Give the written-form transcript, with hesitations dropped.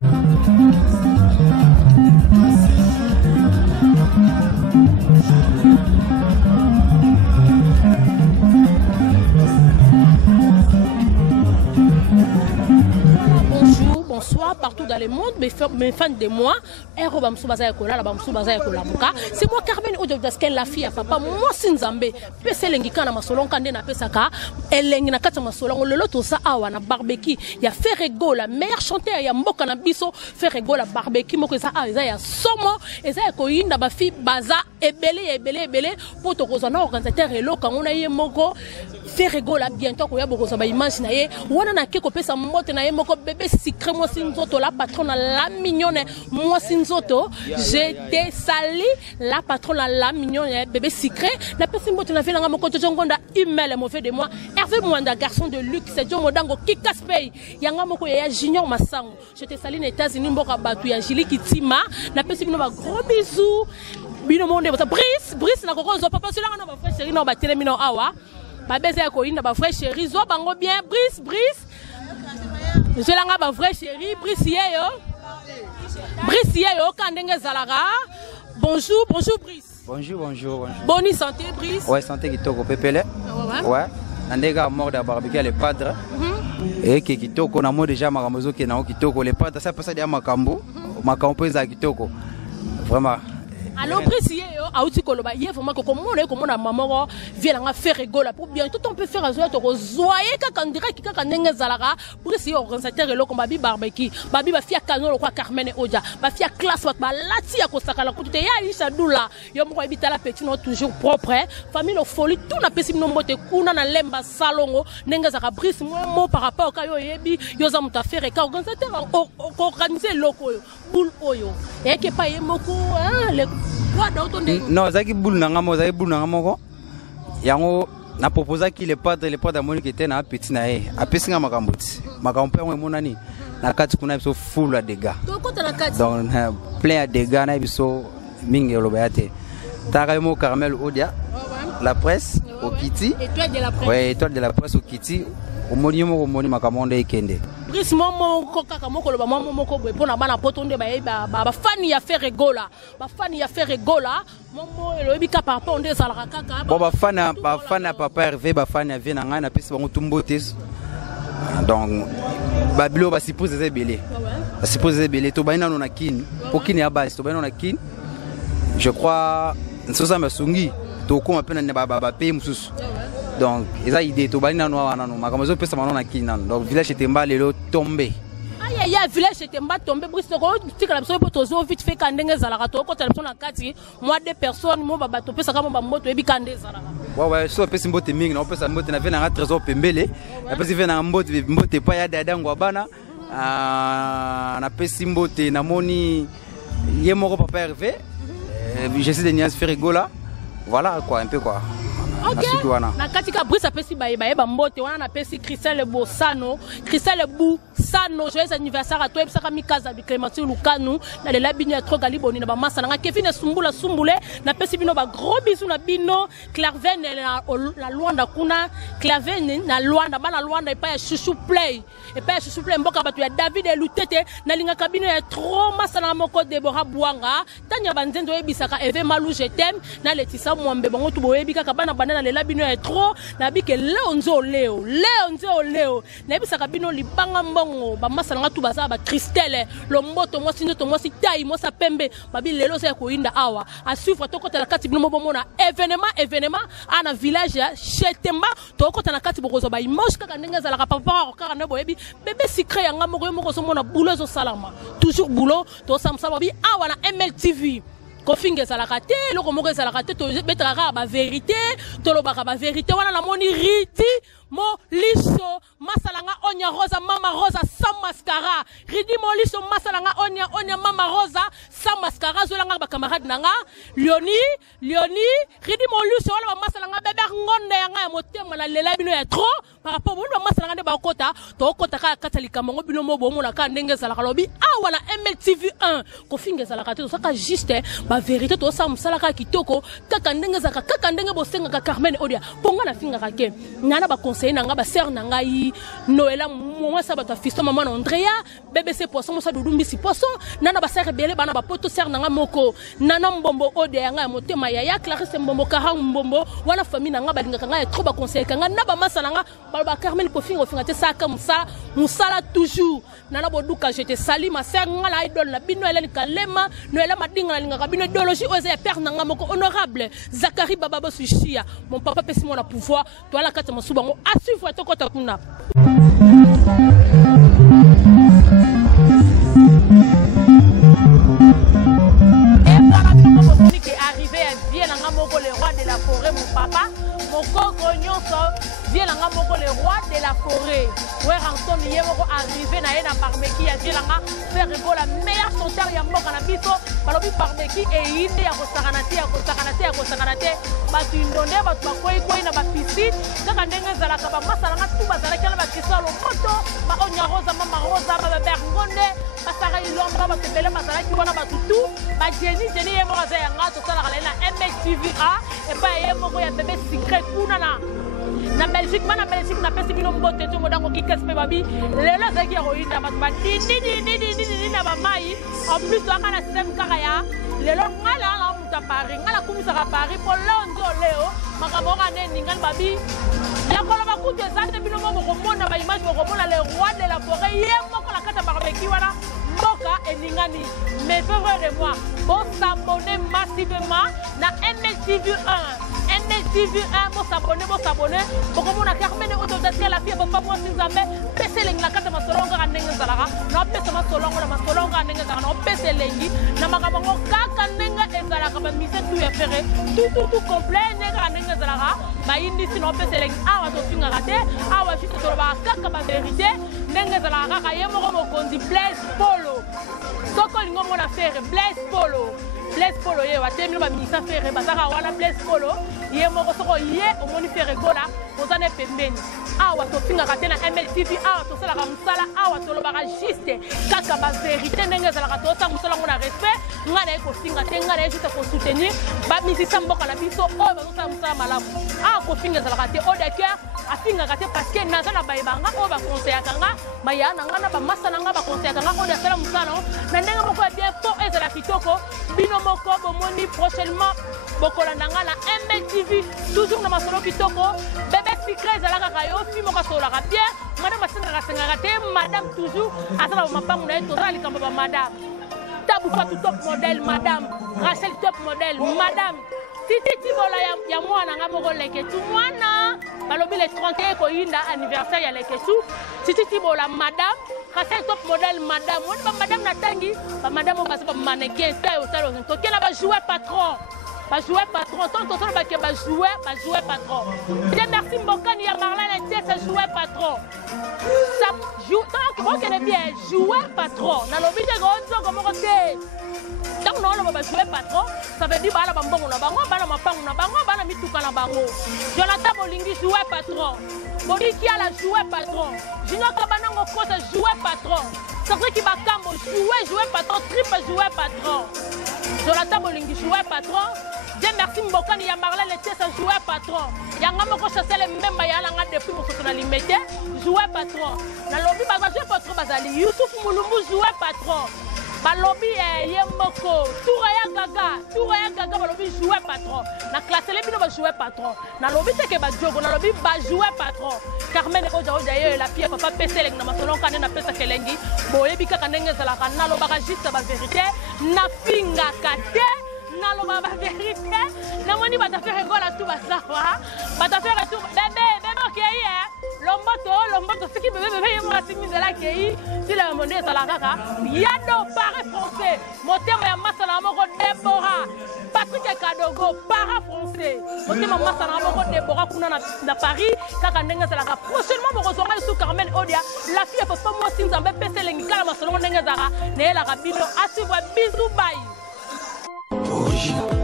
Bonsoir partout dans le monde, mes fans de moi, c'est moi Carmen Odjodasken, la fille à papa, moi Sinzambe, PC Lengikana Masolon, Kandena Pesaka, Elengina Katamasolon, le loto sa awana barbecue, il y a Ferrego, la meilleure chanteuse, il y a Mbokana Biso, Ferrego, la barbecue, Mokosa, il y a Somo, et ça, il y a Bafi, Baza, Ebele, pour te rejoindre, organisateur et l'eau, quand on a eu Moko, Ferrego, la bientôt, il y a beaucoup de image, on a quelque chose à monter, Moko, bébé, secret, moi, Sinzoto, la patronne, la mignonne, moi, Sinzoto, j'étais sali, la patronne, la mignonne, bébé, secret, la personne, moi, tu n'as fait la Moko, tu as email, mauvais de moi, Hervé Mwanda, garçon de luxe, c'est John Modango, Kikaspey, Yanga Moko, Yaya Junior Massango, j'étais sali, les États-Unis, Mboka Batu, Yajili Kitima, la personne, gros bisous, Brice, na koko zo papa cela na ba frère chéri na ba telemino awa ba beza ko ina ba frère chéri zo bango bien Brice je la nga ba frère chéri Brice yeyo kandenge zalaga bonjour Brice bonjour bonne santé Brice ouais santé kitoko pepele ouais ndega mort da barbecue le padre et que kitoko na mo déjà makamozo ke na kitoko le padre ça passe dia makambo za kitoko vraiment. Alors, Brice, Aouti Koloba, il faut que comme maman vient à faire rigoler pour bien tout on peut faire un joyeux zoyer quand on dirait qu'il y a un zalara Brice organisateur et le combat barbecue babi ba fia canon le quoi Carmen Oja ba fia classe ba lati à Kosaka la côté ya Isha Doula yo mo habita la petite non toujours propre famille le folie tout na pesi no mote kuna na lemba salongo nenga zaka Brice mo par rapport ka yo yebi yo za muta faire ka organisateur organiser loko boule oyo et que pas yemoko hein non, zaki boule nangamo, zaki boule nangamo. Yango na proposa ki le padre amoni qui était na petit na e. Apesi nga makambuti. Makampe ngo monani. Na kati kuna biso full à dégâts. Donc plein à dégâts na biso mingi lobayate. Taraymo Carmel Odia. La presse au Kiti. Étoile de la presse. Ouais, étoile de la presse au Kiti. Au moni makamonde ekende. Brice momo kaka moko lo ba momo moko boy pona bana potonde ba fani ya faire rigola momo lo ka par rapport onde sala kaka bon ba fana papa Hervé ba fani ya vena ngana pesi ba mutumbote donc babilo ba suppose belé ba suppose belé to baina na kin pokini ya base to baina na kin je crois nsoza masungi to ko mapena ne ba pe mususu. Donc, ils ont idée, tout le monde a dit que donc, le village était tombé. Aïe, village était tombé. Brice, tu as vite fait quand tu as moi, des personnes, moi, tu peux savoir que tu as ouais, so pesi mbote mingi na pesa mbote na vena trésor pembele na pesi vena mbote pa ya dada ngwabana na pesi mbote na moni yemoko papa Hervé j'essaie de niaise faire rigola voilà quoi un peu quoi. Ok. Na katika Brice apesi ba mbote wana na pesi Christelle Bosano joyeux anniversaire à toi ebisaka mikaza bi Clémentine Lukanu na lela bino ya trop galiboni na ba masa na Kevin Sumbule na pesi bino ba gros bisous na bino Clairven na Luanda kuna Clairven na Luanda bana Luanda epa ya Chouchou Play mboka batu ya David et Lutete na linga kabino ya trop masa na moko Deborah Bouanga tanya banzendo ebisaka Eve Malou je t'aime na Letisa Mwambe bango tu boyebika kabana na lela bino ya trop na bike Leo na bisaka bino libanga mbongo ba masala tu baza ba Christelle lomboto moi sinzo moi si taille moi sa pembe babi lelo sa ko inda awa a suivre to kota la kati bino mo na événement ana village ya Chetemba to kota na kati bokozo ba image kaka ndenge za la papa kaka na boyebi bébé secret ya ngamo so mona boulot zo salama toujours boulot to samsa babi awa na MLTV kofinge salaka te loko moko salaka te to betaka ba vérité to lobaka ba vérité wana la moni riti mo liso masalanga onya rosa mama rosa sans mascara ridi mo liso masalanga onya mama rosa sans mascara zolanga ba camarade nanga Lioni ridi mo liso wala masalanga bébé ngonde yanga ya motema na lela bino ya trop par rapport à moi ça ba kota to kota ka katalika mongo bino mo bomo na ka ndenge za la kalobi awa na MLTV1 ko finge za la ka to saka juste ba vérité to sa musala ka kitoko kaka ndenge za kaka ndenge bo senga ka Carmen Odia ponga na finga ka ke nana ba conseiller na nga ba sœur na ngai Noëlla moi ça ba ta fiston maman Andrea BBC poisson mo sa dudumbi si poisson nana ba sœur belé bana ba poto sœur na nga moko nana mbombo Odia nga motema ya Clarisse mbombo ka mbombo wana famille na nga ba linga ka nga trop ba conseiller ka nga na ba masala nga ba Carmen ko finga finga te saka musala toujours nana boduka je te sali ma sœur nga la idole na bino Hélène Kalema Noëlla madinga na linga ka bino idéologie oza père na nga moko honorable Zakari Baba Sushia mon papa pesi mon pouvoir toi la kata masuba ngo a suivre to kota kuna qui est arrivé vient la moko le roi de la forêt mon papa mon coco nyonso vient la moko le roi de la forêt ouais Anton yemoko arrivé na ena barbecue ya vient la faire la meilleure chanteur ya mboka na biso balobi barbecue et inde ya kosakana te batu indonde batu bakoi na ba piscine kaka ndenge zalaka ba masala nga tu bazalaki na ba kisalo moto ba onya rosa mama rosa ba bergonde basara ilomba batebele bazalaki wana batutu ba jeni yemoko za ya ngato sala na MLTV1 et pas yemoko ya bébé secret kuna na Belgique na pesi bino mbote to modango ki kespe babi lelo zaki ya roinda batu ba ni na ba mai en plus to kana système karaya lelo ngala la muta Paris ngala kumisa ka Paris po londo leo makabo ngane ningal babi ya kola ba kutu ezate bino mo ko mona ba image ko mona le roi de la forêt yemoko la kata barbecue wana mboka eningani mais faveur de moi bon s'abonner massivement na MLTV1 pour s'abonner pour que mon Carmen Odia la fille papa moi si jamais pese lengi la kata masolonga ndenge zalaka na pese masolonga na masolonga ndenge zalaka na pese lengi na makambo kaka ndenge ezalaka ba mise tout ya ferré tout complet ndenge zalaka ba indi sino pese lengi awa to finga raté awa juste to ba kaka ba vérité ndenge zalaka kaka yemoko mokonzi Blaise Polo soko lingo mona faire Blaise Polo ye wa temino ba ministre faire bazaka wana Blaise Polo ye moko soko ye omoni faire gola ozane pembeni awa to finga raté na MLTV awa to sala musala awa to lobaka juste kaka ba vérité ndenge zalaka to sa musala ngona respect ngana ko finga te ngana juste ko soutenir ba misisa mboka na biso o ba to musala malamu awa ko finga zalaka te o de cœur a finga raté parce que naza na baibanga o ba conseiller kanga maya na ngana ba masa na nga ba conseiller kanga o de sala musala na ndenge moko bien to ezala kitoko bino moko bomoni prochainement bokola nanga na MLTV toujours na masolo kitoko bébé secret ezalaka kayo fi moko solaka bien madame asengaka te madame toujours azala mapangu na ye tozala likambo ba madame Tabu Fatou top modèle madame Rachel top modèle madame Titi bola ya mwana nga moko leketu mwana balobi le 31 ko yinda anniversaire ya leketu Titi bola madame Rachel top modèle madame woni ba madame na tangi ba madame ba ba mannequin tayo talo to kela ba jouer patron tant ba jouer patron Dieu merci Mbokani ya Marlène était ce jouer patron ça joue tant que vous bien jouer patron na lobi de gonzo comme côté donc non le ba jouer patron ça veut dire bala bambongo na bango bala mapango na bango bala mituka na bango Jonathan Bolingi jouer patron Boliki ala jouer patron Junior Kabanango Kota jouer patron c'est vrai qu'il va cambo jouer patron triple jouer patron Jonathan Bolingi jouer patron Dieu merci Mbokani ya Marlène était ce joueur patron. Yanga moko chasser les même ya la nga depuis mo soto na limité joueur patron. Na lobby ba joueur patron bazali Youssouf Mulumbu joueur patron. Ba lobby yemoko Touraya Gaga ba lobby joueur patron. Na classe les bino ba joueur patron. Na lobby te ke ba jogo na lobby ba joueur patron. Carmen Odia ye la fille papa pese leng na masolon kana na pesa kelengi. Boyebi kaka ndenge zala kana lo ba juste ba vérité na finga kate. Nalo ba vérité na moni ba ta faire gola tout basawa ba ta faire tout bébé okay lomboto siki bébé mo asimi de la kei si la monde est la kaka yado paré français moteur ya masala moko Deborah Patrick Kadogo para français moteur masala moko Deborah kuna na Paris kaka ndenge za la prochainement mo kozonga sous Carmen Odia la fille papa moi sinzambe pese lengi kala masala ndenge za na la rabino asibwa bisou bye original.